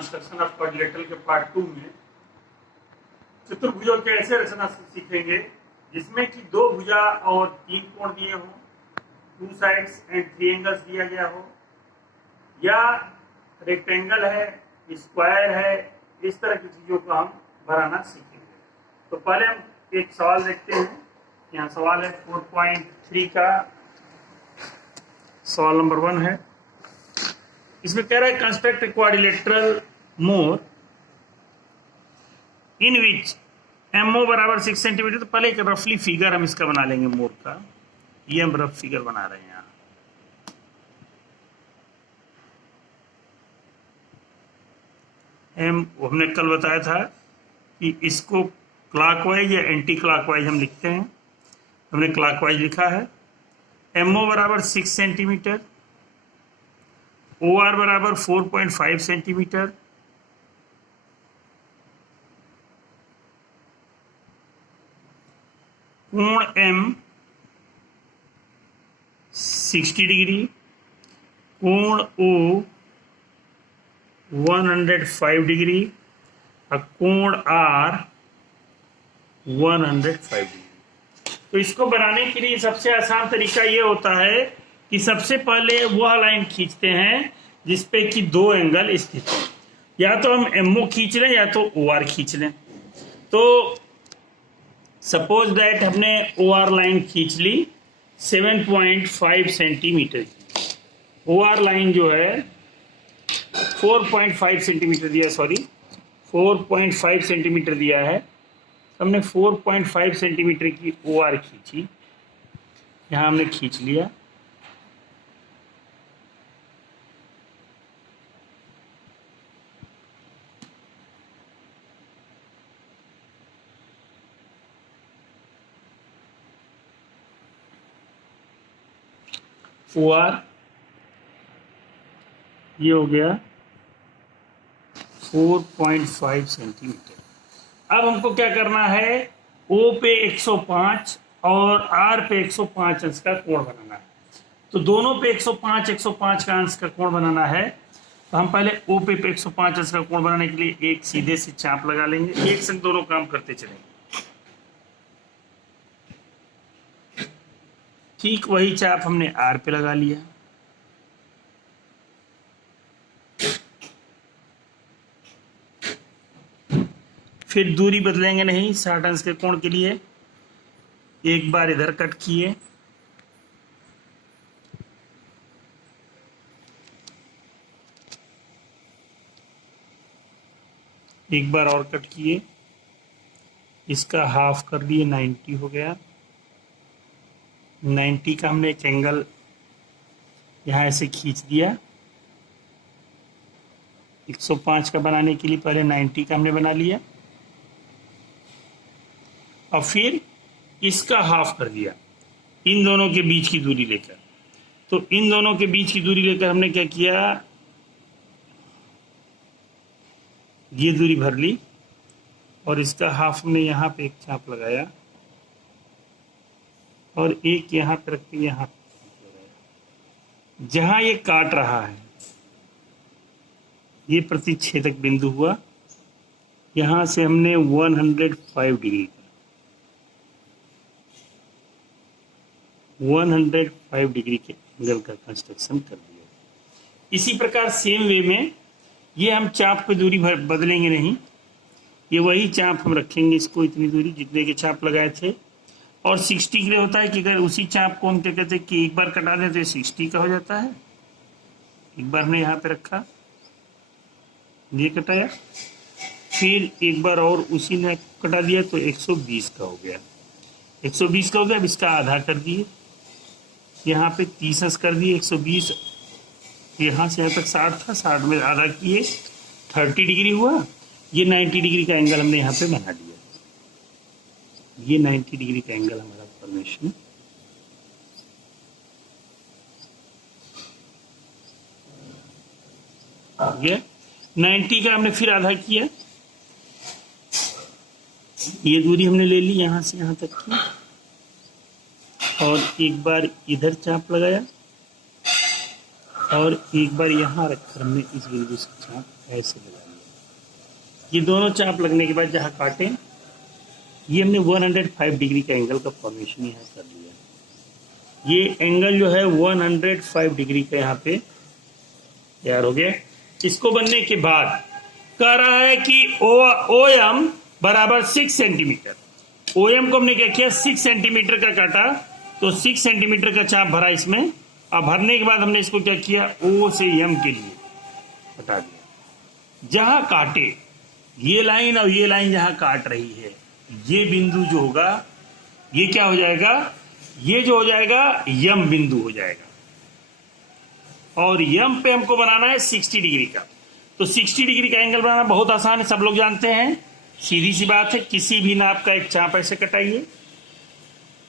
Construction of quadrilateral के part 2 में चतुर्भुजों के ऐसे रचना सीखेंगे जिसमें कि 2 भुजा और 3 कोण दिए हों, 2 साइड्स एंड 3 एंगल्स दिया गया हो, या रेक्टेंगल है, स्क्वायर है, इस तरह की चीजों को हम बनाना सीखेंगे। तो पहले हम एक सवाल देखते हैं। यहाँ सवाल है 4.3 का सवाल नंबर 1 है। इसमें कह रहा है कंस्ट्रक्ट क्वाड्रिलेटरल मोर इन विच एमओ बराबर 6 सेंटीमीटर। तो पहले एक रफली फिगर हम इसका बना लेंगे मोर का। ये हम रफ फिगर बना रहे हैं यहाँ। हमने कल बताया था कि इसको क्लॉकवाइज या एंटी क्लॉकवाइज हम लिखते हैं। हमने क्लॉकवाइज लिखा है। एमओ बराबर 6 सेंटीमीटर, ओ आर बराबर 4.5 सेंटीमीटर, कोण एम 60 डिग्री, कोण ओ 105 डिग्री और कोण आर 105 डिग्री। तो इसको बनाने के लिए सबसे आसान तरीका ये होता है कि सबसे पहले वह लाइन खींचते हैं जिसपे कि 2 एंगल स्थित है। या तो हम एमओ खींच लें या तो ओ आर खींच लें। तो सपोज दैट हमने ओ आर लाइन खींच ली 7.5 सेंटीमीटर की। ओ आर लाइन जो है 4.5 सेंटीमीटर दिया, 4.5 सेंटीमीटर दिया है। हमने 4.5 सेंटीमीटर की ओ आर खींची, यहां हमने खींच लिया। ओ आर ये हो गया 4.5 सेंटीमीटर। अब हमको क्या करना है, ओ पे 105 और आर पे 105 अंश का कोण बनाना है। तो दोनों पे 105 का अंश का कोण बनाना है। तो हम पहले ओ पे 105 अंश का कोण बनाने के लिए एक सीधे से चाप लगा लेंगे। एक संग दोनों काम करते चलेंगे। ठीक वही चाप हमने आर पे लगा लिया। फिर दूरी बदलेंगे नहीं 60 अंश के कोण के लिए। एक बार इधर कट किए, एक बार और कट किए, इसका हाफ कर दिए, 90 हो गया। 90 का हमने एक एंगल यहां ऐसे खींच दिया। 105 का बनाने के लिए पहले 90 का हमने बना लिया और फिर इसका हाफ कर दिया इन दोनों के बीच की दूरी लेकर। तो इन दोनों के बीच की दूरी लेकर हमने क्या किया, ये दूरी भर ली और इसका हाफ हमने यहां पे एक चाप लगाया और एक यहां पे रख के यहां लगाया। जहां ये काट रहा है ये प्रतिच्छेदक बिंदु हुआ। यहां से हमने 105 डिग्री 105 डिग्री के एंगल का कंस्ट्रक्शन कर दिया। इसी प्रकार सेम वे में ये हम चाप की दूरी बदलेंगे नहीं, ये वही चाप हम रखेंगे, इसको इतनी दूरी जितने के चाप लगाए थे। और 60 के लिए होता है कि अगर उसी चाप को हम क्या कहते हैं कि एक बार कटा दें तो 60 का हो जाता है। एक बार हमने यहाँ पे रखा, ये कटाया, फिर एक बार और उसी ने कटा दिया तो 120 का हो गया। 120 का हो गया। अब इसका आधा कर दिए, यहाँ पे 30 अंश कर दिए। 120 यहाँ से यहाँ तक 60 था, 60 में आधा किए 30 डिग्री हुआ। ये 90 डिग्री का एंगल हमने यहाँ पे बना दिया। ये 90 डिग्री का एंगल हमारा फॉर्मेशन आ गया। 90 का हमने फिर आधा किया, ये दूरी हमने ले ली यहाँ से यहाँ तक की, और एक बार इधर चाप लगाया और एक बार यहाँ रखकर हमने इस बिंदु से चाप ऐसे लगा लिया। ये दोनों चाप लगने के बाद जहाँ काटे, ये हमने 105 डिग्री का एंगल का फॉर्मेशन यहाँ कर लिया। ये एंगल जो है 105 डिग्री का यहाँ पे तैयार हो गया। इसको बनने के बाद कह रहा है कि ओ एम बराबर 6 सेंटीमीटर। ओ एम को हमने क्या किया, 6 सेंटीमीटर का काटा, तो 6 सेंटीमीटर का चाप भरा इसमें। अब भरने के बाद हमने इसको क्या किया, ओ से एम के लिए हटा दिया। जहां काटे ये लाइन और ये लाइन जहां काट रही है, ये बिंदु जो होगा ये क्या हो जाएगा, ये जो हो जाएगा यम बिंदु हो जाएगा। और यम पे हमको बनाना है 60 डिग्री का। तो 60 डिग्री का एंगल बनाना बहुत आसान है, सब लोग जानते हैं, सीधी सी बात है। किसी भी नाप का एक चाप ऐसे कटाइए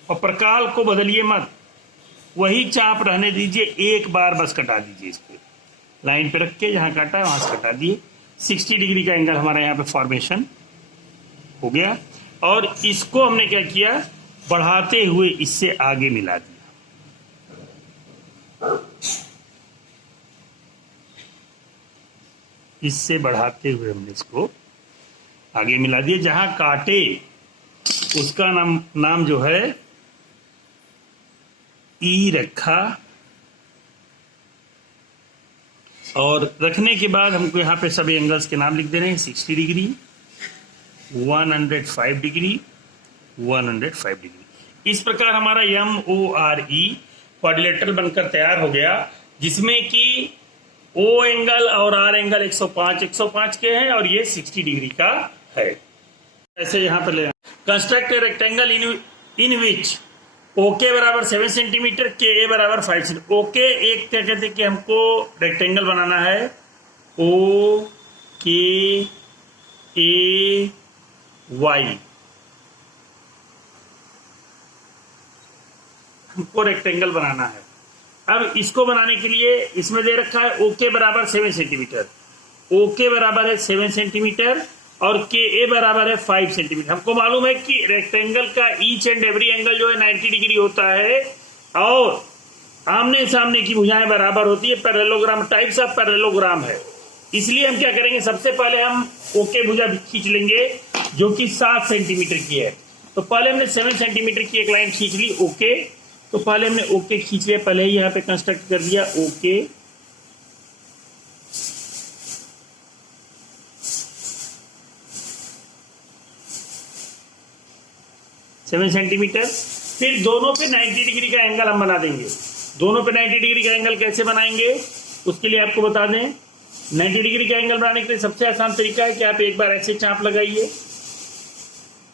और प्रकाल को बदलिए मत, वही चाप रहने दीजिए, एक बार बस कटा दीजिए। इस पे लाइन पे रख के जहां काटा है वहां से कटा दिए। 60 डिग्री का एंगल हमारा यहाँ पे फॉर्मेशन हो गया। और इसको हमने क्या किया, बढ़ाते हुए इससे आगे मिला दिया। इससे बढ़ाते हुए हमने इसको आगे मिला दिया। जहां काटे उसका नाम जो है ई रखा। और रखने के बाद हमको यहाँ पे सभी एंगल्स के नाम लिख दे रहे हैं। 60 डिग्री, 105 डिग्री, 105 डिग्री। इस प्रकार हमारा MORE क्वाड्रिलेटरल बनकर तैयार हो गया, जिसमें कि O एंगल और R एंगल 105 के हैं और ये 60 डिग्री का है। ऐसे यहाँ पर ले construct a rectangle in which okay बराबर 7 सेंटीमीटर, के ए बराबर 5 सेंटीमीटर। ओके एक क्या कहते हैं कि हमको रेक्टेंगल बनाना है, O K A Y, हमको रेक्टेंगल बनाना है। अब इसको बनाने के लिए इसमें दे रखा है ओके बराबर 7 सेंटीमीटर, ओके बराबर है 7 सेंटीमीटर और के ए बराबर है 5 सेंटीमीटर। हमको मालूम है कि रेक्टेंगल का ईच एंड एवरी एंगल जो है 90 डिग्री होता है और आमने सामने की भुजाएं बराबर होती है। पैरेललोग्राम, टाइप्स ऑफ पैरेललोग्राम है। इसलिए हम क्या करेंगे, सबसे पहले हम ओके भुजा खींच लेंगे जो कि 7 सेंटीमीटर की है। तो पहले हमने 7 सेंटीमीटर की एक लाइन खींच ली ओके। तो पहले हमने ओके खींच लिया, पहले ही यहाँ पे कंस्ट्रक्ट कर दिया ओके। 7 सेंटीमीटर। फिर दोनों पे 90 डिग्री का एंगल हम बना देंगे। दोनों पे 90 डिग्री का एंगल कैसे बनाएंगे उसके लिए आपको बता दें। 90 डिग्री का एंगल बनाने के लिए सबसे आसान तरीका है कि आप एक बार ऐसे चाप लगाइए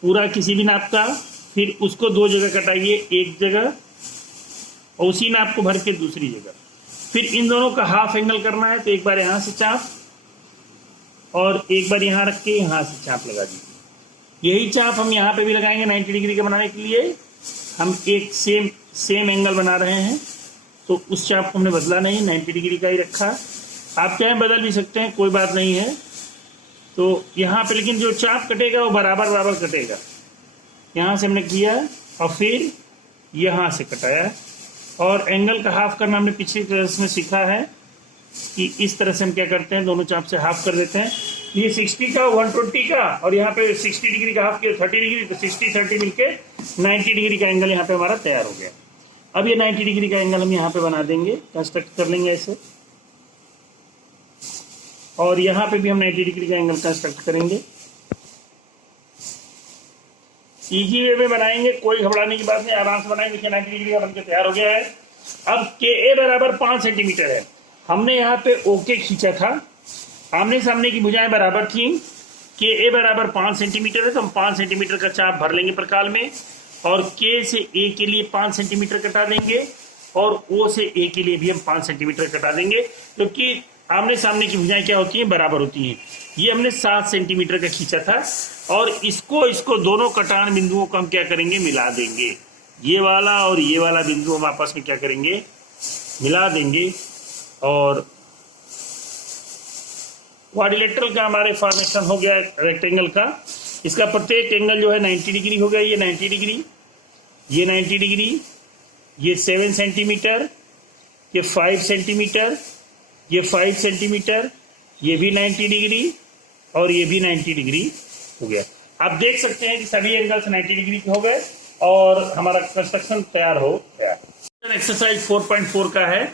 पूरा किसी भी नाप का, फिर उसको 2 जगह कटाइए, एक जगह और उसी नाप को भर के दूसरी जगह। फिर इन दोनों का हाफ एंगल करना है, तो एक बार यहाँ से चाप और एक बार यहाँ रख के यहाँ से चाप लगा दीजिए। यही चाप हम यहाँ पे भी लगाएंगे 90 डिग्री का बनाने के लिए। हम एक सेम एंगल बना रहे हैं, तो उस चाप को हमने बदला नहीं, 90 डिग्री का ही रखा। आप चाहे बदल भी सकते हैं, कोई बात नहीं है। तो यहाँ पे लेकिन जो चाप कटेगा वो बराबर बराबर कटेगा। यहाँ से हमने किया और फिर यहाँ से कटाया। और एंगल का हाफ करना हमने पिछली क्लास में सीखा है कि इस तरह से हम क्या करते हैं, दोनों चाप से हाफ कर देते हैं। ये 60 का 120 का और यहाँ पे 60 डिग्री का हाफ किया 30 डिग्री, तो 60-30 मिलके 90 डिग्री का एंगल यहाँ पे हमारा तैयार हो गया। अब ये 90 डिग्री का एंगल हम यहाँ पे बना देंगे, कंस्ट्रक्ट कर लेंगे ऐसे। और यहाँ पे भी हम 90 डिग्री का एंगल कंस्ट्रक्ट करेंगे। इजी वे में बनाएंगे, कोई घबराने की बात नहीं, आराम से बनाएंगे। देखिए 90 डिग्री का बनकर तैयार हो गया है। अब के ए बराबर 5 सेंटीमीटर है। हमने यहाँ पे ओके खींचा था, आमने सामने की भुजाएं बराबर थी। के ए बराबर 5 सेंटीमीटर है, तो हम 5 सेंटीमीटर का चाप भर लेंगे प्रकाल में और के से ए के लिए 5 सेंटीमीटर कटा देंगे और ओ से ए के लिए भी हम 5 सेंटीमीटर कटा देंगे, क्योंकि आमने सामने की भुजाएं क्या होती हैं, बराबर होती हैं। ये हमने 7 सेंटीमीटर का खींचा था और इसको दोनों कटान बिंदुओं को हम क्या करेंगे, मिला देंगे। ये वाला और ये वाला बिंदु हम आपस में क्या करेंगे, मिला देंगे। और क्वाड्रिलेटरल का हमारे फॉर्मेशन हो गया रेक्टेंगल का। इसका प्रत्येक एंगल जो है 90 डिग्री हो गया। ये 90 डिग्री, ये 90 डिग्री, ये 7 सेंटीमीटर, ये 5 सेंटीमीटर, ये 5 सेंटीमीटर, ये भी 90 डिग्री और ये भी 90 डिग्री हो गया। आप देख सकते हैं कि सभी एंगल्स 90 डिग्री के हो गए और हमारा कंस्ट्रक्शन तैयार हो गया। एक्सरसाइज 4.4 का है,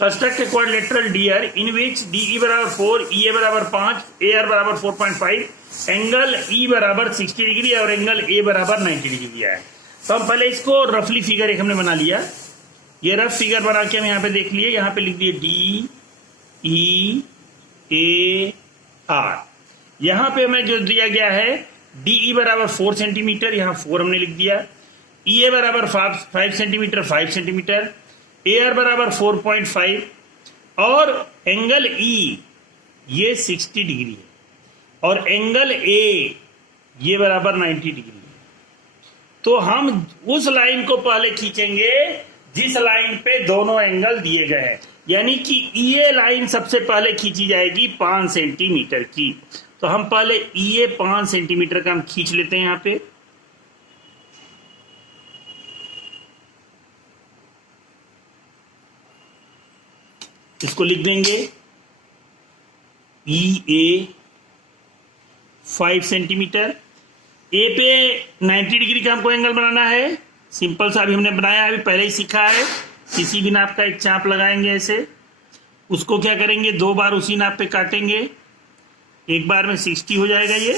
construct a quadrilateral DEAR in which DE बराबर 4, EA बराबर 5, AR बराबर 4.5, एंगल E बराबर 60 डिग्री और एंगल A बराबर 90 डिग्री दिया है। तो हम पहले इसको रफली फिगर एक हमने बना लिया। ये रफ फिगर बना के हम यहाँ पे देख लिए, यहाँ पे लिख दिए DEAR। यहाँ पे हमें जो दिया गया है DE बराबर 4 सेंटीमीटर, यहाँ 4 हमने लिख दिया। EA बराबर 5 सेंटीमीटर, 5 सेंटीमीटर। AR बराबर 4.5 और एंगल E ये 60 डिग्री है और एंगल A ये बराबर 90 डिग्री है। तो हम उस लाइन को पहले खींचेंगे जिस लाइन पे दोनों एंगल दिए गए हैं, यानी कि EA लाइन सबसे पहले खींची जाएगी 5 सेंटीमीटर की। तो हम पहले EA 5 सेंटीमीटर का हम खींच लेते हैं। यहाँ पे इसको लिख देंगे EA 5 सेंटीमीटर। ए पे 90 डिग्री का हमको एंगल बनाना है, सिंपल सा अभी हमने बनाया, अभी पहले ही सीखा है। किसी भी नाप का एक चाप लगाएंगे ऐसे, उसको क्या करेंगे 2 बार उसी नाप पे काटेंगे। एक बार में 60 हो जाएगा ये,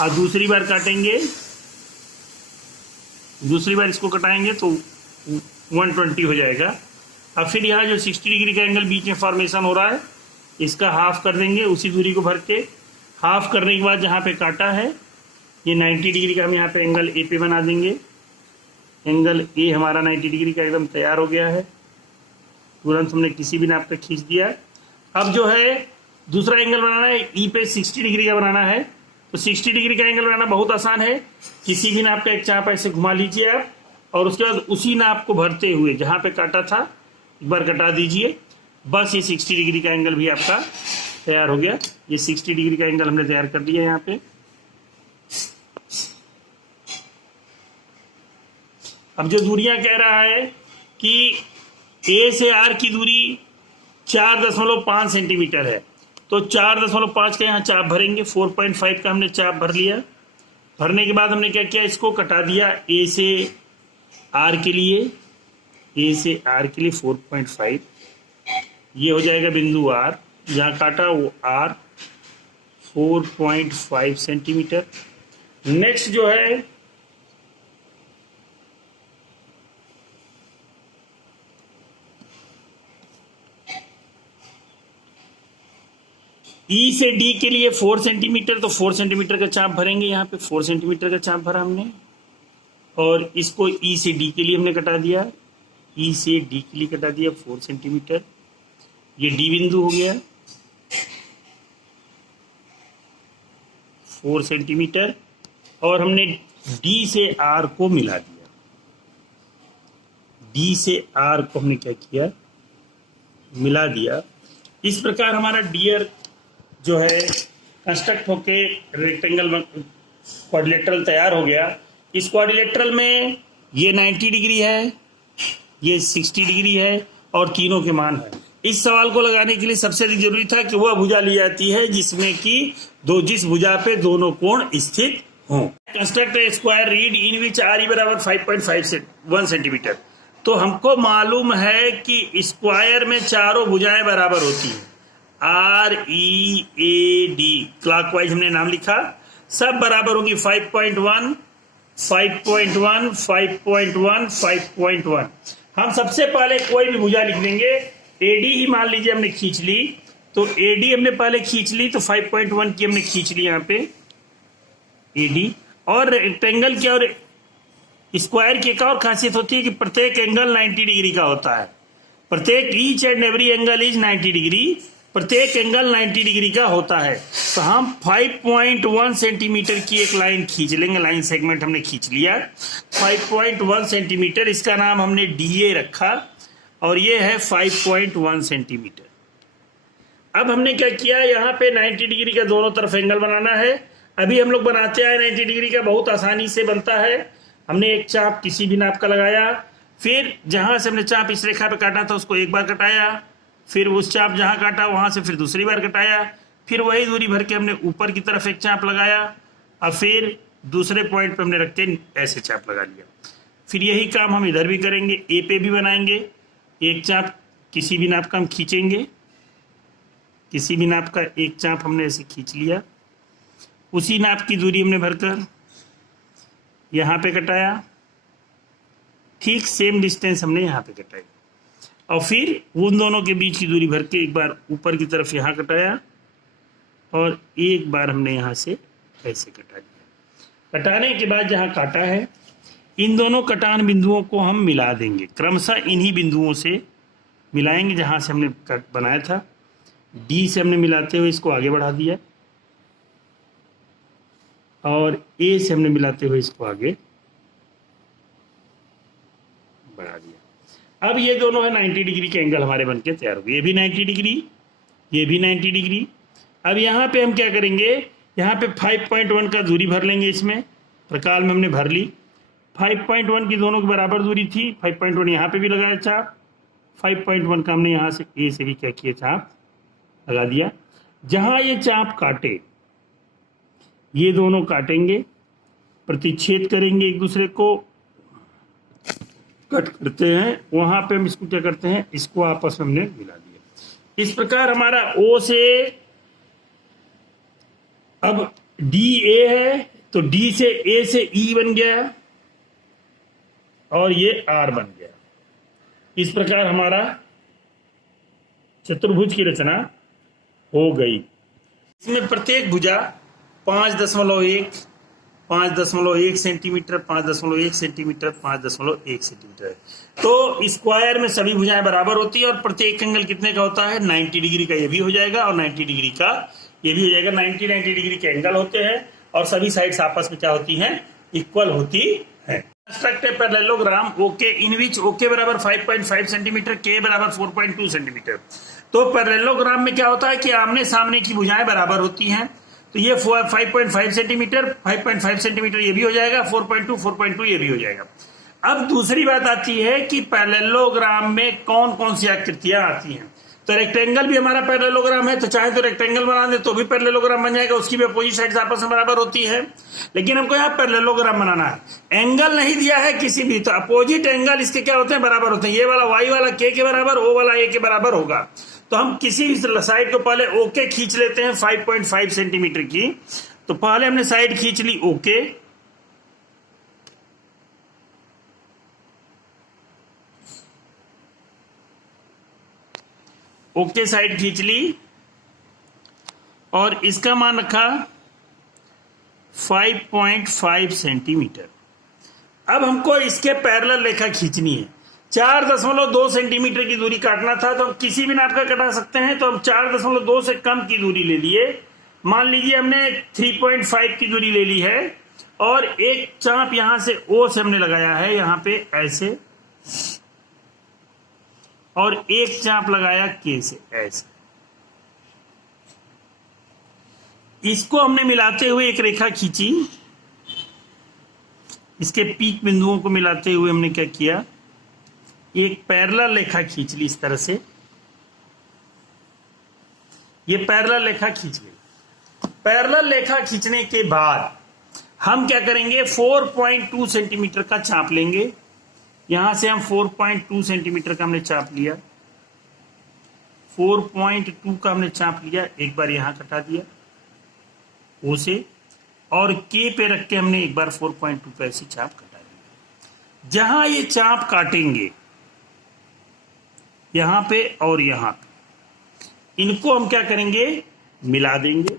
और दूसरी बार काटेंगे, दूसरी बार इसको कटाएंगे तो 120 हो जाएगा। अब फिर यहाँ जो 60 डिग्री का एंगल बीच में फॉर्मेशन हो रहा है, इसका हाफ कर देंगे उसी दूरी को भर के। हाफ करने के बाद जहाँ पे काटा है ये 90 डिग्री का हम यहाँ पे एंगल ए पे बना देंगे। एंगल ए हमारा 90 डिग्री का एकदम तैयार हो गया है, तुरंत हमने किसी भी नाप पे खींच दिया। अब जो है दूसरा एंगल बनाना है, ई पे 60 डिग्री का बनाना है। तो 60 डिग्री का एंगल बनाना बहुत आसान है, किसी भी नाप का एक चाप ऐसे घुमा लीजिए आप, और उसके बाद उसी नाप को भरते हुए जहाँ पे काटा था एक बार कटा दीजिए, बस ये 60 डिग्री का एंगल भी आपका तैयार हो गया। ये 60 डिग्री का एंगल हमने तैयार कर दिया यहाँ पे। अब जो दूरियां कह रहा है कि ए से आर की दूरी 4.5 सेंटीमीटर है, तो 4.5 का यहाँ चाप भरेंगे। 4.5 का हमने चाप भर लिया। भरने के बाद हमने क्या किया, इसको कटा दिया ए से आर के लिए, ए से आर के लिए 4.5, ये हो जाएगा बिंदु आर, जहाँ काटा वो आर 4.5 सेंटीमीटर। नेक्स्ट जो है ई से डी के लिए 4 सेंटीमीटर, तो 4 सेंटीमीटर का चाप भरेंगे। यहाँ पे 4 सेंटीमीटर का चाप भरा हमने, और इसको ई से डी के लिए हमने कटा दिया। ई से डी के लिए कटा दिया 4 सेंटीमीटर, ये डी बिंदु हो गया 4 सेंटीमीटर। और हमने डी से आर को मिला दिया। डी से आर को हमने क्या किया, मिला दिया। इस प्रकार हमारा डियर जो है कंस्ट्रक्ट होके रेक्टेंगल क्वाड्रिलेटरल तैयार हो गया। इस क्वाड्रिलेटरल में ये 90 डिग्री है, ये 60 डिग्री है और तीनों के मान है। इस सवाल को लगाने के लिए सबसे अधिक जरूरी था कि वह भुजा ली जाती है जिसमें कि जिस भुजा पे दोनों कोण स्थित हों। Construct A square read in which R E बराबर 5.1 सेंटीमीटर। तो हमको मालूम है कि स्क्वायर में चारों भुजाएं बराबर होती हैं। R E A D clockwise हमने नाम लिखा, सब बराबर होंगी 5.1, 5.1, 5.1, 5.1। हम सबसे पहले कोई भी भुजा लिख देंगे। एडी ही मान लीजिए हमने खींच ली, तो एडी हमने पहले खींच ली, तो 5.1 की हमने खींच ली यहाँ पे एडी। और रेक्टेंगल की और स्क्वायर की एक और खासियत होती है कि प्रत्येक एंगल 90 डिग्री का होता है। प्रत्येक each and every angle is 90 degree, प्रत्येक एंगल 90 डिग्री का होता है। तो हम 5.1 सेंटीमीटर की एक लाइन खींच लेंगे, लाइन सेगमेंट हमने खींच लिया 5.1 सेंटीमीटर, इसका नाम हमने डीए रखा, और ये है 5.1 सेंटीमीटर। अब हमने क्या किया, यहाँ पे 90 डिग्री का दोनों तरफ एंगल बनाना है। अभी हम लोग बनाते आए 90 डिग्री का, बहुत आसानी से बनता है। हमने एक चाप किसी भी नाप का लगाया, फिर जहां से हमने चाप इस रेखा पे काटा था उसको एक बार कटाया, फिर उस चाप जहां काटा वहां से फिर दूसरी बार कटाया, फिर वही दूरी भर के हमने ऊपर की तरफ एक चाप लगाया और फिर दूसरे पॉइंट पे हमने रख के ऐसे चाप लगा लिया। फिर यही काम हम इधर भी करेंगे, ए पे भी बनाएंगे। एक चाप किसी भी नाप का हम खींचेंगे, किसी भी नाप का एक चाप हमने ऐसे खींच लिया, उसी नाप की दूरी हमने भरकर यहाँ पे कटाया, ठीक सेम डिस्टेंस हमने यहाँ पे कटाई और फिर उन दोनों के बीच की दूरी भर के एक बार ऊपर की तरफ यहाँ कटाया और एक बार हमने यहाँ से ऐसे कटा दिया। कटाने के बाद जहाँ काटा है इन दोनों कटान बिंदुओं को हम मिला देंगे, क्रमशः इन्हीं बिंदुओं से मिलाएंगे जहाँ से हमने कट बनाया था। डी से हमने मिलाते हुए इसको आगे बढ़ा दिया और ए से हमने मिलाते हुए इसको आगे बढ़ा दिया। अब ये दोनों है 90 डिग्री के एंगल हमारे बनके तैयार हो गए, ये भी 90 डिग्री, ये भी 90 डिग्री। अब यहाँ पे हम क्या करेंगे, यहाँ पे 5.1 का दूरी भर लेंगे, इसमें प्रकाल में हमने भर ली। 5.1 की दोनों की बराबर दूरी थी, 5.1 यहाँ पे भी लगाया चाप, 5.1 का हमने यहाँ से ए से भी क्या किया चाप लगा दिया। जहाँ ये चाप काटे ये दोनों काटेंगे, प्रतिच्छेद करेंगे, एक दूसरे को कट करते हैं, वहां पे हम इसको क्या करते हैं, इसको आपस में हमने मिला दिया। इस प्रकार हमारा ओ से अब डी ए है तो डी से ए से ई बन गया और ये आर बन गया। इस प्रकार हमारा चतुर्भुज की रचना हो गई। इसमें प्रत्येक भुजा 5.1, 5.1 सेंटीमीटर, 5.1 सेंटीमीटर, 5.1 सेंटीमीटर है। तो स्क्वायर में सभी भुजाएं बराबर होती है और प्रत्येक एंगल कितने का होता है, 90 डिग्री का ये भी हो जाएगा और 90 डिग्री का ये भी हो जाएगा। 90 डिग्री के एंगल होते हैं और सभी साइड्स आपस में क्या होती हैं, इक्वल होती है। Construct a parallelogram okay in which okay बराबर 5.5 सेंटीमीटर, के बराबर 4.2 सेंटीमीटर। तो पैरेललोग्राम में क्या होता है कि आमने सामने की भुजाएं बराबर होती हैं। तो ये 5.5 सेंटीमीटर, 5.5 सेंटीमीटर ये भी हो जाएगा, 4.2 ये भी हो जाएगा। अब दूसरी बात आती है कि पैरेललोग्राम में कौन कौन सी आकृतियां आती हैं। तो रेक्टेंगल भी हमारा पैरेललोग्राम है, तो चाहे तो रेक्टेंगल बना दे तो भी पैरेललोग्राम बन जाएगा, उसकी भी अपोजिट साइड्स आपस में बराबर होती है। लेकिन हमको यहाँ पैरेललोग्राम बनाना है, एंगल नहीं दिया है किसी भी, तो अपोजिट एंगल इसके क्या होते हैं, बराबर होते हैं। ये वाला वाई वाला के बराबर, ओ वाला ए के बराबर होगा। तो हम किसी भी साइड को पहले ओके खींच लेते हैं 5.5 सेंटीमीटर की। तो पहले हमने साइड खींच ली ओके, ओके साइड खींच ली और इसका मान रखा 5.5 सेंटीमीटर। अब हमको इसके पैरेलल रेखा खींचनी है। 4.2 सेंटीमीटर की दूरी काटना था तो हम किसी भी नाप का कटा सकते हैं। तो हम 4.2 से कम की दूरी ले लिए। मान लीजिए हमने 3.5 की दूरी ले ली है और एक चाप यहां से ओ से हमने लगाया है यहां पे ऐसे, और एक चाप लगाया के से ऐसे। इसको हमने मिलाते हुए एक रेखा खींची, इसके पीक बिंदुओं को मिलाते हुए हमने क्या किया, एक पैरेलल रेखा खींच ली इस तरह से। ये पैरेलल रेखा खींच ली। पैरेलल रेखा खींचने के बाद हम क्या करेंगे, 4.2 सेंटीमीटर का चाप लेंगे। यहां से हम 4.2 सेंटीमीटर का हमने चाप लिया, 4.2 का हमने चाप लिया, एक बार यहां कटा दिया ओ से, और के पे रख के हमने एक बार 4.2 पे ऐसे चाप कटा दिया। जहां ये चाप काटेंगे यहां पे और यहां पे, इनको हम क्या करेंगे, मिला देंगे।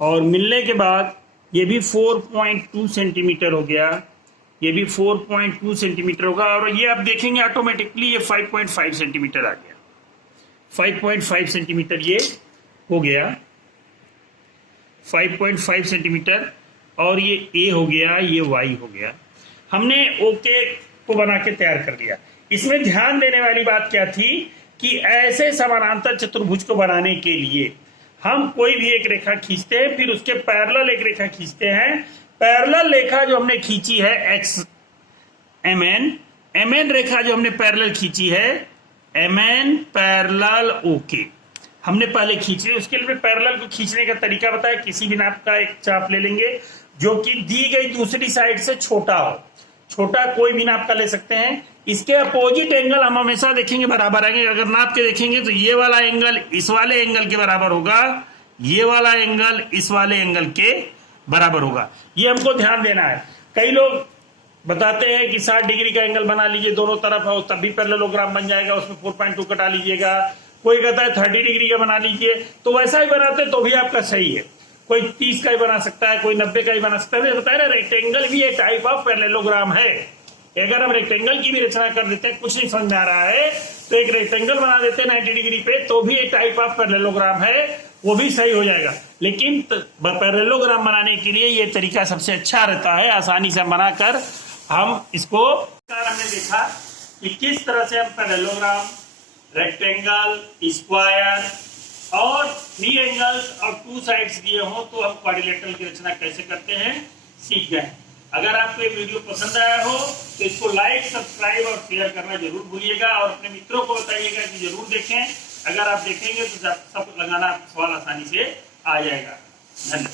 और मिलने के बाद ये भी 4.2 सेंटीमीटर हो गया, ये भी 4.2 सेंटीमीटर होगा, और ये आप देखेंगे ऑटोमेटिकली ये 5.5 सेंटीमीटर आ गया। 5.5 सेंटीमीटर ये हो गया, 5.5 सेंटीमीटर, और ये ए हो गया, ये वाई हो गया। हमने ओके को बना के तैयार कर लिया। इसमें ध्यान देने वाली बात क्या थी कि ऐसे समानांतर चतुर्भुज को बनाने के लिए हम कोई भी एक रेखा खींचते हैं, फिर उसके पैरेलल एक रेखा खींचते हैं। पैरेलल रेखा जो हमने खींची है एक्स एम एन रेखा जो हमने पैरेलल खींची है एम एन पैरेलल ओके हमने पहले खींची। उसके लिए पैरेलल को खींचने का तरीका बताया। किसी भी नाप का एक चाप ले लेंगे जो कि दी गई दूसरी साइड से छोटा हो। छोटा कोई भी नाप का ले सकते हैं। इसके अपोजिट एंगल हम हमेशा देखेंगे बराबर आएंगे। अगर नाप के देखेंगे तो ये वाला एंगल इस वाले एंगल के बराबर होगा, ये वाला एंगल इस वाले एंगल के बराबर होगा। ये हमको ध्यान देना है। कई लोग बताते हैं कि 60 डिग्री का एंगल बना लीजिए दोनों तरफ हो तब भी पैरेललोग्राम बन जाएगा, उसमें 4.2 कटा लीजिएगा। कोई कहता है 30 डिग्री का बना लीजिए, तो वैसा ही बनाते तो भी आपका सही है। कोई 30 का ही बना सकता है, कोई 90 का ही बना सकता है। बताया ना, रेक्टेंगल भी एक टाइप ऑफ पैरेललोग्राम है। अगर हम रेक्टेंगल की भी रचना कर देते हैं, कुछ नहीं समझ में आ रहा है तो एक रेक्टेंगल बना देते हैं 90 डिग्री पे, तो भी एक टाइप ऑफ पैरेललोग्राम है, वो भी सही हो जाएगा। लेकिन पैरेललोग्राम बनाने के लिए ये तरीका सबसे अच्छा रहता है, आसानी से बनाकर हम इसको। हमने देखा कि किस तरह से हम पैरेललोग्राम, रेक्टेंगल, स्क्वायर और 3 एंगल्स और 2 साइड्स दिए हो तो हम क्वाड्रिलेटरल की रचना कैसे करते हैं सीख गए। अगर आपको ये वीडियो पसंद आया हो तो इसको लाइक, सब्सक्राइब और शेयर करना जरूर भूलिएगा और अपने मित्रों को बताइएगा कि जरूर देखें। अगर आप देखेंगे तो सब लगाना सवाल आसानी से आ जाएगा। धन्यवाद।